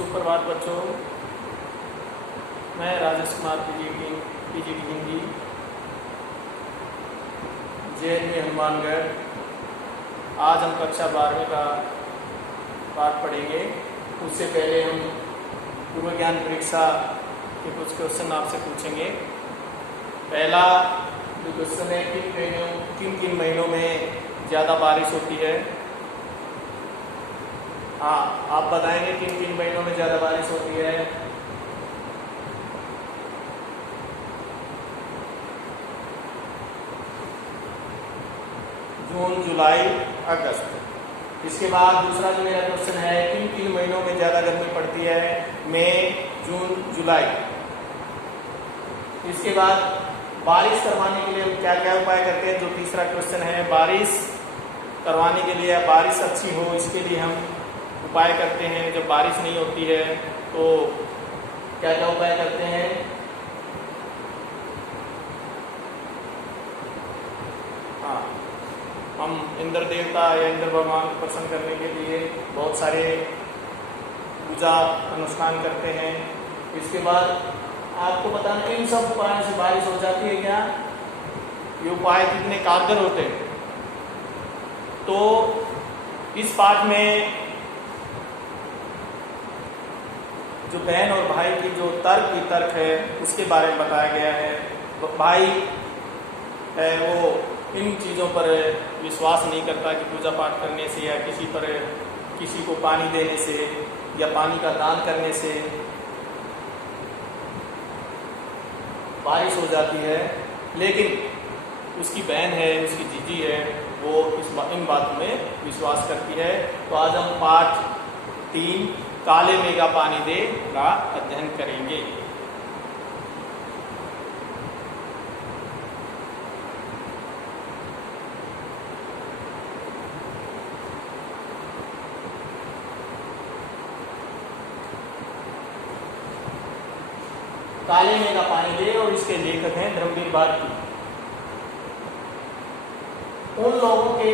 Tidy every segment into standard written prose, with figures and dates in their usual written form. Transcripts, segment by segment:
सुप्रभात बच्चों, मैं राजेश कुमार पीजीटी हिंदी JNV हनुमानगढ़। आज हम कक्षा 12वीं का पाठ पढ़ेंगे। उससे पहले हम पूर्व ज्ञान परीक्षा के कुछ क्वेश्चन आपसे पूछेंगे। पहला जो क्वेश्चन है, किन महीनों में ज़्यादा बारिश होती है? हाँ, आप बताएंगे किन महीनों में ज़्यादा बारिश होती है? जून, जुलाई, अगस्त। इसके बाद दूसरा जो मेरा क्वेश्चन है, किन महीनों में ज़्यादा गर्मी पड़ती है? मई, जून, जुलाई। इसके बाद बारिश करवाने के लिए हम क्या क्या उपाय करते हैं? जो तीसरा क्वेश्चन है, बारिश करवाने के लिए, बारिश अच्छी हो इसके लिए हम उपाय करते हैं। जब बारिश नहीं होती है तो क्या क्या उपाय करते हैं? हाँ, हम इंद्र देवता या इंद्र भगवान को प्रसन्न करने के लिए बहुत सारे पूजा अनुष्ठान करते हैं। इसके बाद आपको बताना, इन सब उपायों से बारिश हो जाती है क्या? ये उपाय कितने कारगर होते हैं? तो इस पाठ में जो बहन और भाई की जो तर्क है उसके बारे में बताया गया है। भाई है वो इन चीज़ों पर विश्वास नहीं करता कि पूजा पाठ करने से या किसी को पानी देने से या पानी का दान करने से बारिश हो जाती है, लेकिन उसकी बहन है, उसकी जीजी है, वो इन बातों में विश्वास करती है। तो आज हम पाठ 3 काले मेघा पानी दे का अध्ययन करेंगे। काले मेघा पानी दे, और इसके लेखक हैं धर्मवीर भारती। उन लोगों के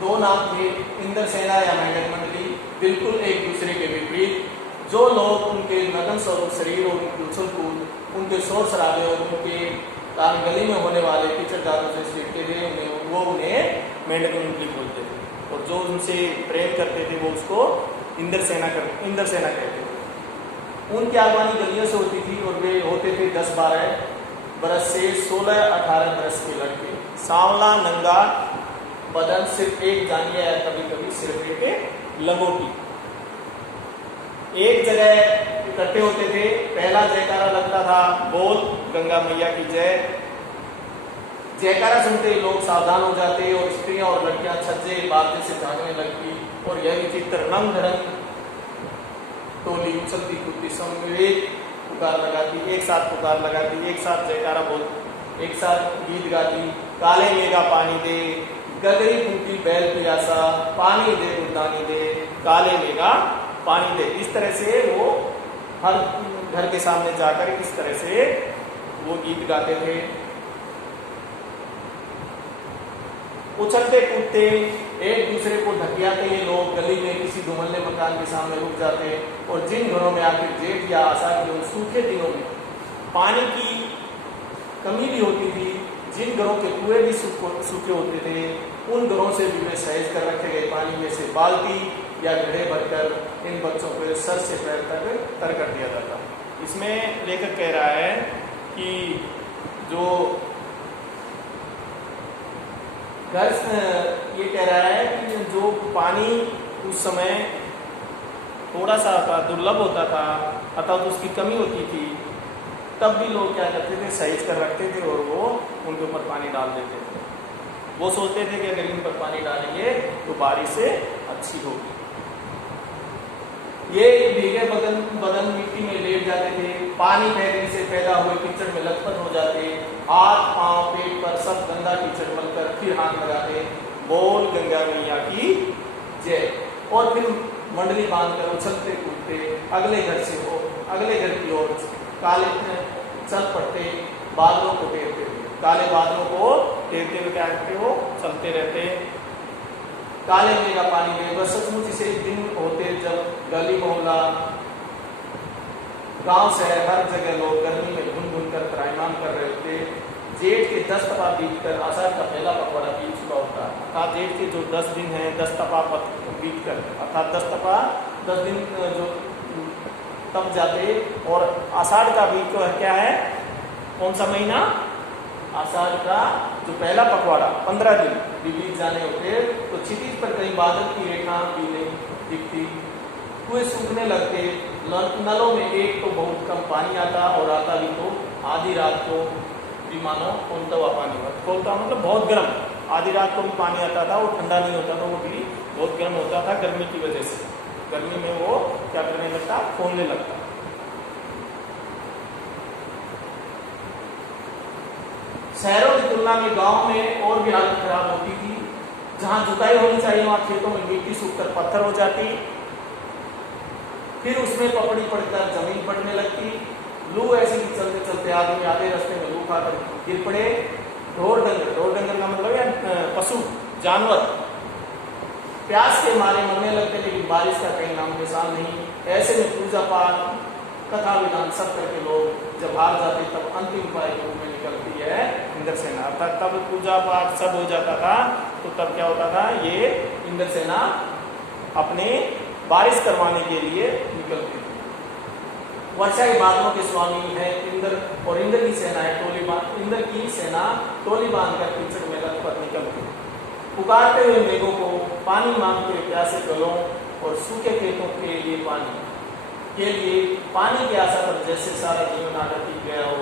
2 नाम थे, इंद्रसेना या मेघक मंडली, बिल्कुल एक दूसरे के विपरीत। जो लोग उनके नगन स्वरूप शरीर और उनकी उछल कूद, उनके शोर शराबे और उनके कारण गली में होने वाले कीचड़ दारों से सीखते थे, उन्हें मेंढक मंडली बोलते थे। और जो उनसे प्रेम करते थे वो उसको इंद्रसेना कहते थे। उनकी आगवानी गलियों से होती थी और वे होते थे 10-12 बरस से 16-18 बरस के लड़के। सांवला, नंगा बदन, सिर्फ एक जांघिया या कभी कभी सिर्फ एक लंगोटी। एक जगह इकट्ठे होते थे। पहला जयकारा लगता था, बोल गंगा मैया की जय। जयकारा सुनते ही लोग सावधान हो जाते और स्त्रियां और लड़कियां छज्जे बाजे से झांकने लगती और यह विचित्र रंग धरंग टोली उछलती कूदती समवेत पुकार लगाती, एक साथ पुकार लगाती, एक साथ जयकारा बोल, एक साथ गीत गाती। काले मेघा पानी दे, गगरी फूटी बैल पियासा, पानी दे गुरदानी दे, काले मेघा पानी दे। इस तरह से वो हर घर के सामने जाकर इस तरह से वो गीत गाते थे। उछलते कूदते एक दूसरे को ढकियाते ये लोग गली में किसी दुमल्ले मकान के सामने रुक जाते। और जिन घरों में आखिर जेठ या आषाढ़ के सूखे दिनों में पानी की कमी भी होती थी, जिन घरों के कुएं भी सूखे होते थे, उन घरों से भी वे सहेज कर रखे गए पानी में से बाल्टी या घड़े भरकर इन बच्चों को सर से पैर तक तर कर दिया जाता। इसमें लेखक कह रहा है कि जो घर ये कह रहा है कि जो पानी उस समय थोड़ा सा दुर्लभ होता था, अतः उसकी कमी होती थी, तब भी लोग क्या करते थे? सहेज कर रखते थे और वो उनके ऊपर पानी डाल देते थे। वो सोचते थे कि अगर इन पर पानी डालेंगे तो बारिश से अच्छी होगी। ये भीगे बदन मिट्टी में लेट जाते थे, पानी बहने से पैदा हुए कीचड़ में लथपथ हो जाते, हाथ पांव पेट पर सब गंदा कीचड़ मलकर फिर हाथ लगाते, बोल गंगा मैया की जय। और फिर मंडली बांधकर उछलते कूदते अगले घर की ओर काले चल पड़ते, बादलों को टेरते हुए। काले बादलों को टेरते हुए क्या करते हो? चलते रहते। काले मेघा पानी में, बस सचमुच से दिन होते जब गली मोहल्ला गांव से हर जगह लोग गर्मी में घुन घुन कर त्राहिमाम कर रहे थे। जेठ के 10 तपा बीत कर आषाढ़ का पहला पखवाड़ा बीत चुका होता है। अर्थात जेठ के जो 10 दिन हैं 10 तपा बीत कर, अर्थात 10 तपा 10 दिन जो तब जाते, और आषाढ़ का बीत तो क्या है, कौन सा महीना, आषाढ़ का जो पहला पखवाड़ा 15 दिन बीत जाने होते, तो क्षितिज पर कहीं बादल की रेखा भी नहीं दिखती, कुएं सूखने लगते, नलों में एक तो बहुत कम पानी आता और आता भी तो आधी रात को भी मानो खोलता हुआ पानी, खोलता मतलब बहुत गर्म, आधी रात को भी पानी आता था, वो ठंडा नहीं होता था, वो भी बहुत गर्म होता था गर्मी की वजह से। गर्मी में वो क्या करने लगता, खोलने लगता। शहरों की तुलना में गांव में और भी हालत खराब होती थी। जहां जुताई होनी चाहिए वहां खेतों में मिट्टी सूखकर पत्थर हो जाती, फिर उसमें पपड़ी पड़कर जमीन पड़ने लगती। लू ऐसे ही चलते चलते आदमी आधे रास्ते में लू खाकर गिर पड़े। ढोर डंगर का मतलब है पशु जानवर, प्यास के मारे मरने लगते, लेकिन बारिश का कहीं नाम निशान नहीं। ऐसे में पूजा पाठ कथा विधान सब करके लोग जब हार जाते तब अंतिम उपाय के रूप में निकलती है इंद्रसेना। अर्थात तब पूजा पाठ सब हो जाता था, तो तब क्या होता था, ये इंद्रसेना अपने बारिश करवाने के लिए निकलती थी। वर्षा के बादलों के स्वामी है इंद्र, और इंद्र की सेना है इंद्र की सेना टोली बांधकर कीचड़ में लग पर निकलती। पुकारते हुए मेघों को पानी मांगते प्यासे गलों, और सूखे खेतों के लिए पानी की आशा पर जैसे सारा जीवन आकर टिक गया हो।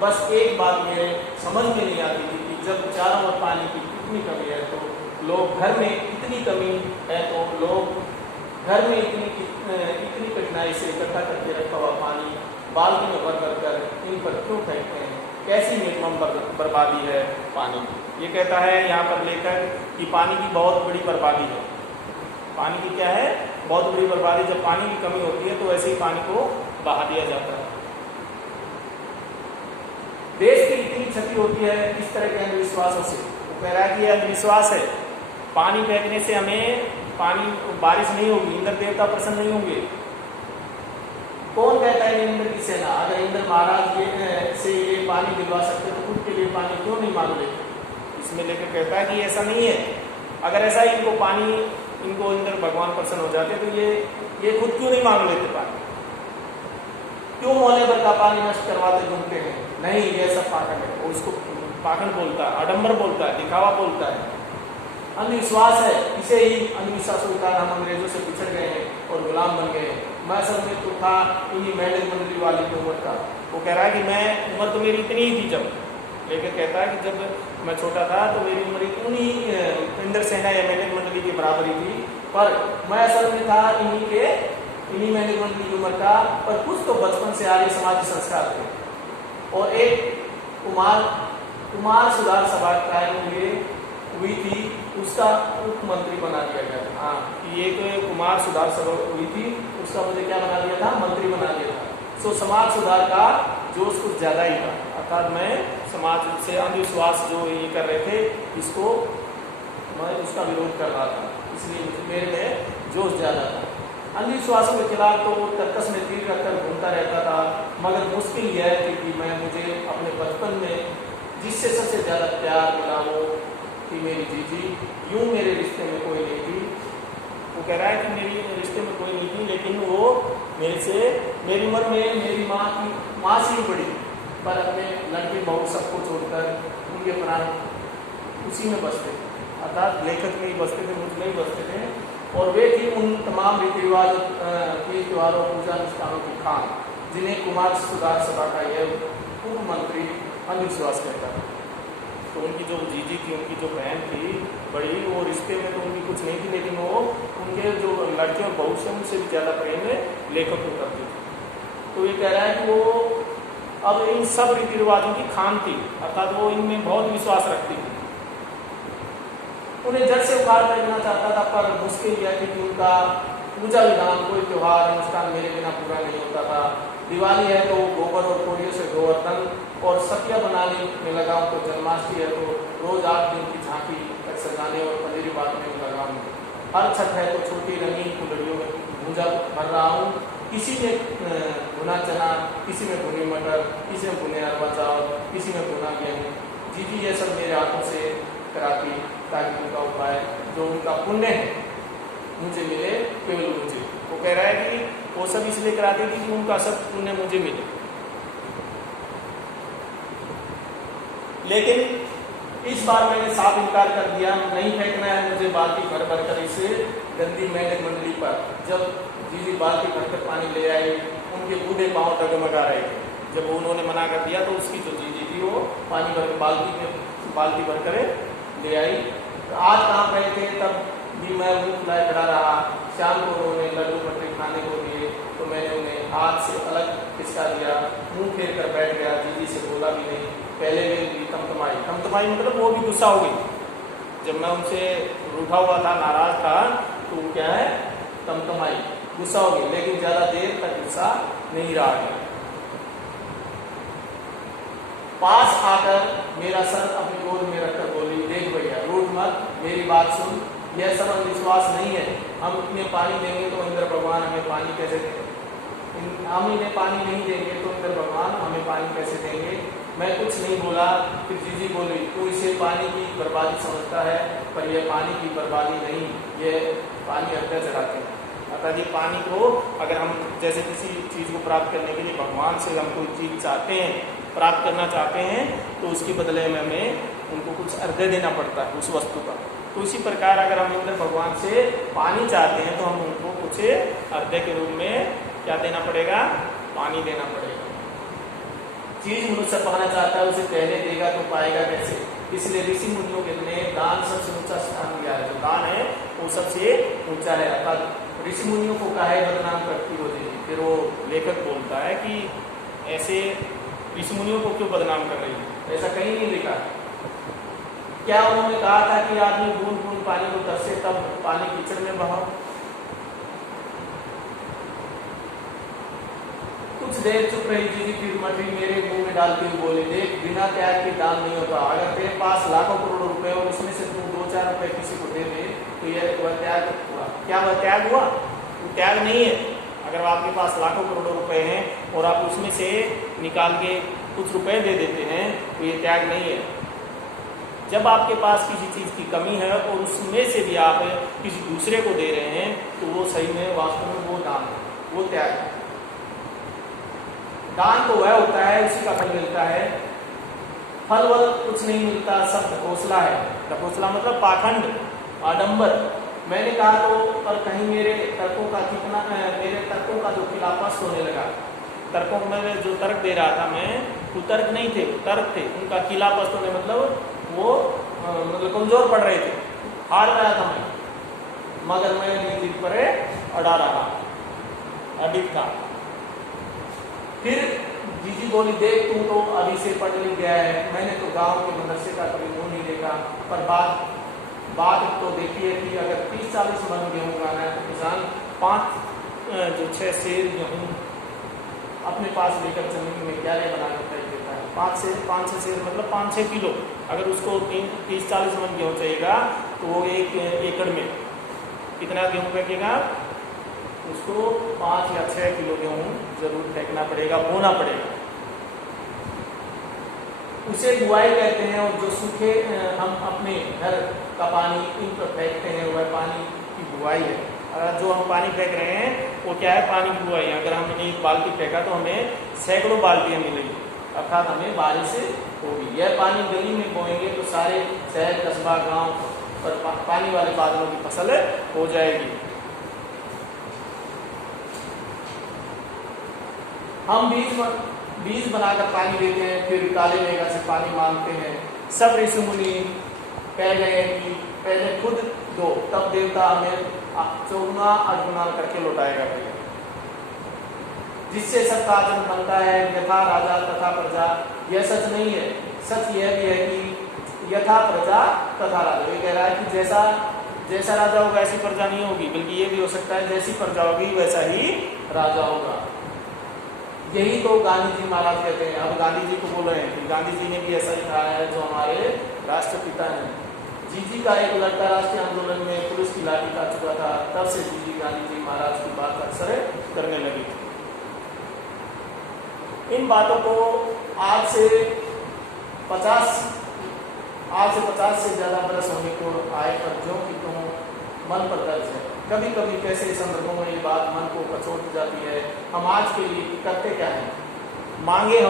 बस एक बात मेरे समझ में नहीं आती थी कि जब चारों ओर पानी की इतनी कमी है तो लोग घर में इतनी कमी है तो लोग घर में इतनी कठिनाई से इकट्ठा करके रखा हुआ पानी बाल्टी में भर कर इन पर क्यों फेंकते हैं, कैसी निर्मम बर्बादी है पानी की। ये कहता है यहाँ पर लेकर कि पानी की बहुत बड़ी बर्बादी है। पानी की क्या है, बहुत बड़ी बर्बादी। जब पानी की कमी होती है तो ऐसे ही पानी को बहा दिया जाता है। देश की इतनी क्षति होती है इस तरह के अंधविश्वासों से। वो कह रहा है कि यह अंधविश्वास है, पानी फेंकने से हमें बारिश नहीं होगी, इंद्र देवता प्रसन्न नहीं होंगे। कौन कहता है इंद्र की सेना? अगर इंद्र महाराज से ये पानी दिलवा सकते तो खुद के लिए पानी क्यों नहीं मांग लेते? इसमें लेकर कहता है कि ऐसा नहीं है। अगर ऐसा ही इनको इंद्र भगवान प्रसन्न हो जाते तो ये खुद क्यों नहीं मांग लेते पानी? क्यों मोहल्ले भर का पानी नष्ट करवाते घूमते हैं? नहीं, ये सब पाखंड है। और उसको पाखंड बोलता है, आडंबर बोलता है, दिखावा बोलता है, अंधविश्वास है। इसे ही अंधविश्वासों के कारण हम अंग्रेजों से पिछड़ गए हैं और गुलाम बन गए हैं। मैं असल में तो था इन्हीं मेंढक मंडली वाली की उम्र का। वो कह रहा है कि मैं उम्र तो मेरी इतनी ही थी जब, लेकर कहता है कि जब मैं छोटा था तो मेरी उम्र इतनी इंद्र सेना या मेंढक मंडली की बराबरी थी, पर मैं असल में था इन्हीं मेंढक मंडली की उम्र का। पर कुछ तो बचपन से आर्य समाज संस्कार थे। और एक कुमार सुधार सभा कायम हुई थी, उसका उप मंत्री बना दिया गया था। हाँ, ये तो कुमार सुधार सभा हुई थी, उसका मुझे क्या बना दिया था, मंत्री बना दिया था। सो समाज सुधार का जोश कुछ ज्यादा ही था। अर्थात मैं समाज से अंधविश्वास जो ये कर रहे थे इसको मैं उसका विरोध कर रहा था, इसलिए मेरे में जोश ज्यादा था। अंधविश्वासों के खिलाफ तो वो तर्कस में तीर रखकर घूमता रहता था। मगर मुश्किल यह थी कि मुझे अपने बचपन में जिससे सबसे ज्यादा प्यार मिला वो थी मेरी जीजी। यूं मेरे रिश्ते में कोई नहीं थी। वो कह रहा है कि मेरी रिश्ते में कोई नहीं थी, लेकिन वो मेरी उम्र में मेरी माँ से ही बड़ी, पर अपने लड़के बहू सबको छोड़कर उनके प्राण उसी में बसते थे। अर्थात लेखक में ही बसते थे, मुझ में ही बसते थे। और वे थी उन तमाम रीति रिवाज के त्योहारों पूजा अनुष्ठानों की खान जिन्हें कुमार सुधार सभा का यह उप मंत्री अंधविश्वास करता था। तो उनकी जो जीजी थी, उनकी जो बहन थी बड़ी, वो रिश्ते में तो उनकी कुछ नहीं थी, लेकिन वो उनके जो लड़के और बहू से उनसे भी ज्यादा प्रेम में लेखक को करती थी। तो ये कह रहा है कि वो अब इन सब रीति रिवाजों की खान थी, अर्थात वो इनमें बहुत विश्वास रखती थी। उन्हें जड़ से उखाड़ फेंकना चाहता था, पर मुश्किल यह थी कि उनका पूजा विधान कोई त्योहार अनुष्ठान मेरे बिना पूरा नहीं होता था। दिवाली है तो गोबर और कोड़ियों से गोवर्धन और सतिया बनाने में लगा हूँ, तो जन्माष्टमी है तो रोज 8 दिन की झांकी तक सजाने और पंजेरी बांटने में लगा हूँ। हर छठ है तो छोटी रंगीन फुलड़ियों में भूंजा भर रहा हूँ। किसी ने भुना चना, किसी में भुनी मटर, किसी में भुने अरवा चावल, किसी में भुना गेहूँ। जीजी ये सब मेरे हाथों से कराती ताकि उनका उपाय जो उनका पुण्य है मुझे मिले, केवल मुझे। वो कह रहा है कि वो सब इसलिए कराती थी कि उनका सब पुण्य मुझे मिले। लेकिन इस बार मैंने साफ इनकार कर दिया, नहीं फेंकना है मुझे बाल्टी भर भर कर इस गंदी मेंढक मंडली पर। जब जीजी बाल्टी भरकर पानी ले आई, उनके बूढ़े पांव डगमगा रहे थे। जब उन्होंने मना कर दिया तो उसकी जो जीजी थी वो पानी भर बाल्टी भर कर ले आई। तो आज कहाँ गए थे, तब भी मैं मुँह फुलाए खड़ा रहा। शाम को उन्होंने लड्डू पट्टे खाने को दिए तो मैंने उन्हें हाथ से अलग खिसका दिया, मुँह फेर कर बैठ गया, जीजी से बोला भी नहीं। पहले भी तमतमाई मतलब वो भी गुस्सा हो गई। जब मैं उनसे रूठा हुआ था, नाराज था, तो वो क्या है, तमतमाई, गुस्सा हो गई। लेकिन ज्यादा देर तक गुस्सा नहीं रहा गया। पास आकर मेरा सर अपनी गोद में रखकर बोली, देख भैया रूठ मत, मेरी बात सुन, यह सब अंधविश्वास नहीं है। हम इतने पानी देंगे तो इंद्र भगवान हमें पानी कैसे देंगे, हम इन्हें पानी नहीं देंगे तो इंद्र भगवान हमें पानी कैसे देंगे। मैं कुछ नहीं बोला। फिर जीजी बोली, तू इसे पानी की बर्बादी समझता है, पर यह पानी की बर्बादी नहीं, यह पानी हृदय चढ़ाते हैं। अतः जी पानी को अगर हम जैसे किसी चीज़ को प्राप्त करने के लिए भगवान से हम कोई चीज़ चाहते हैं, प्राप्त करना चाहते हैं, तो उसके बदले में हमें उनको कुछ अर्घ्य देना पड़ता है उस वस्तु का। तो इसी प्रकार अगर हम इंद्र भगवान से पानी चाहते हैं तो हम उनको कुछ अर्घ्य के रूप में क्या देना पड़ेगा, पानी देना पड़ेगा। चीज मनुष्य पाना चाहता है उसे पहले देगा तो पाएगा कैसे। इसलिए ऋषि मुनियों के ने दान सबसे ऊंचा स्थान दिया है। जो दान है वो सबसे ऊंचा है। अर्थात ऋषि मुनियों को काहे बदनाम करती हो जाएगी। फिर वो लेखक बोलता है कि ऐसे ऋषि मुनियों को क्यों बदनाम कर रही है, ऐसा कहीं नहीं लिखा। क्या उन्होंने कहा था कि आदमी बूंद बूंद पानी को तरसे तब पानी कीचड़ में बहाओ। कुछ देर चुप रही जीजी, फिर मटरी मेरे मुंह में डालती हुई बोली, देख बिना त्याग के दान नहीं होता। अगर तेरे पास लाखों करोड़ों रुपए और उसमें से तू 2-4 रुपए किसी को दे दे तो यह वह त्याग हुआ। क्या वह त्याग हुआ? वो त्याग नहीं है। अगर आपके पास लाखों करोड़ों रुपए हैं और आप उसमें से निकाल के कुछ रुपए दे देते हैं तो ये त्याग नहीं है। जब आपके पास किसी चीज की कमी है और उसमें से भी आप किसी दूसरे को दे रहे हैं तो वो सही में वास्तव में वो दान है, वो त्याग है। दान तो वह होता है उसी का फल मिलता है। फल वल कुछ नहीं मिलता, सब ढकोसला है। ढकोसला मतलब पाखंड, आडंबर। मैंने कहा तो पर कहीं मेरे तर्कों का जो खिलाफत होने लगा। तर्कों में जो तर्क दे रहा था मैं, वो तर्क नहीं थे, तर्क थे। उनका खिलाफत होने मतलब वो मतलब कमजोर पड़ रहे थे, हार रहा था मैं, मगर मैं नीति पर अड़ा रहा, अडिग था। फिर जीजी बोली, देख तू तो अभी से पढ़ लिख गया है, मैंने तो गांव के मदरसे का कभी मुंह नहीं देखा। पर बात तो देखिए कि अगर 30-40 मन गेहूँ उगाना है तो किसान 5-6 सेर गेहूँ अपने पास लेकर जमीन में क्यारे बनाकर फेंक देता है। 5-6 सेर मतलब 5-6 किलो। अगर उसको 30-40 मन गेहूँ चाहिएगा तो वो 1 एकड़ में कितना गेहूँ फेंकेगा? उसको 5 या 6 किलो गेहूँ जरूर फेंकना पड़ेगा, बोना पड़ेगा। उसे बुआई कहते हैं। और जो सूखे हम अपने घर का पानी इन पर फेंकते हैं वह पानी की बुआई है। अगर जो हम पानी फेंक रहे हैं वो क्या है? पानी की बुआई। अगर हमने 1 बाल्टी फेंका तो हमें सैकड़ों बाल्टियां मिलेंगी, अर्थात हमें बारिश होगी। यह पानी गली में बोएंगे तो सारे शहर, कस्बा, गांव पर पानी वाले बादलों की फसल हो जाएगी। हम बीज बनाकर पानी देते हैं, फिर काले मेघा से पानी मांगते हैं। सब ऋषि मुनि कह गए कि पहले खुद दो, तब देवता हमें 14 अर्जुनाल करके लौटाएगा। जिससे सबका आचरण बनता है, यथा राजा तथा प्रजा। यह सच नहीं है। सच यह भी है कि यथा प्रजा तथा राजा। ये कह रहा है कि जैसा राजा होगा ऐसी प्रजा नहीं होगी, बल्कि ये भी हो सकता है जैसी प्रजा होगी वैसा ही राजा होगा। यही तो गांधी जी महाराज कहते हैं। अब गांधी जी को बोल रहे हैं कि गांधी जी ने भी ऐसा ही कहा है, जो हमारे राष्ट्रपिता हैं। जीजी का एक लड़का राष्ट्रीय आंदोलन में पुलिस की लाठी खा चुका था, तब से जीजी गांधी जी महाराज की बात अक्सर करने लगी। इन बातों को आज से 50 से ज़्यादा बरस होने को आए पर जो कि तुम मन पर दर्ज है। कभी कभी कैसे संदर्भों में ये बात मन को कचोट जाती है। हम आज के लिए करते क्या हैं? मांगे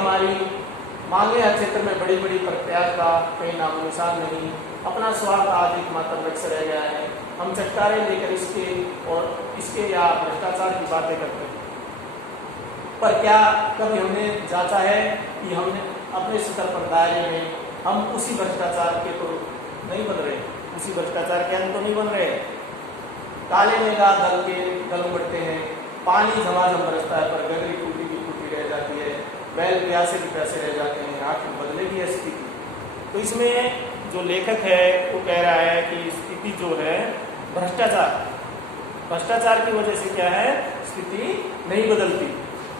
हर क्षेत्र में बड़ी बड़ी प्रत्याश का कहीं नामो निशान नहीं। अपना स्वार्थ आज एकमात्र लक्ष्य रह गया है। हम चटकारे लेकर इसके या भ्रष्टाचार की बातें करते हैं, पर क्या कभी हमने जांचा है कि हमने अपने स्तर पर दायरे में हम उसी भ्रष्टाचार के तो नहीं बन रहे, उसी भ्रष्टाचार के अंग तो नहीं बन रहे। काले मेघा दल उमड़ते हैं, पानी झमाझम बरसता है पर गगरी टूटी की टूटी रह जाती है, बैल प्यासे की प्यासे रह जाते हैं, आखिर बदलेगी स्थिति। तो इसमें जो लेखक है वो कह रहा है कि स्थिति जो है भ्रष्टाचार की वजह से क्या है, स्थिति नहीं बदलती।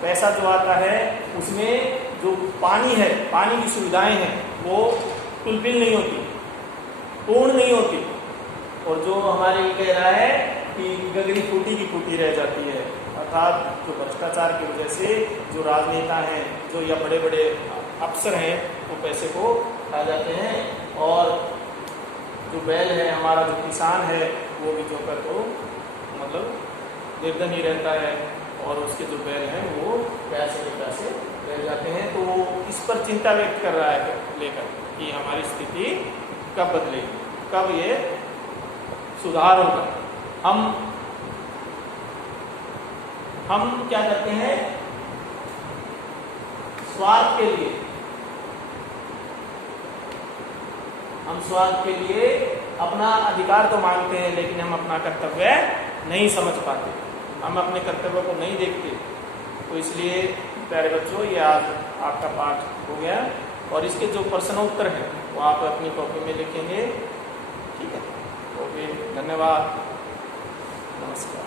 पैसा जो आता है उसमें जो पानी है, पानी की सुविधाएं हैं वो फुलफिल नहीं होती, पूर्ण नहीं होती। और जो हमारे कह रहा है कि गगरी फूटी की फूटी रह जाती है, अर्थात जो भ्रष्टाचार की वजह से जो राजनेता हैं जो या बड़े बड़े अफसर हैं वो पैसे को खा जाते हैं, और जो बैल है हमारा जो किसान है वो भी जो कर तो मतलब निर्धन ही रहता है, और उसके जो बैल हैं वो पैसे के पैसे रह जाते हैं। तो वो इस पर चिंता व्यक्त कर रहा है लेकर कि हमारी स्थिति कब बदलेगी, कब ये सुधार होगा। हम क्या करते हैं, स्वार्थ के लिए अपना अधिकार तो मांगते हैं, लेकिन हम अपना कर्तव्य नहीं समझ पाते, हम अपने कर्तव्य को नहीं देखते। तो इसलिए प्यारे बच्चों, ये आज आपका पाठ हो गया, और इसके जो प्रश्नोत्तर हैं वो आप अपनी कॉपी में लिखेंगे। ठीक है, ओके, धन्यवाद, नमस्कार।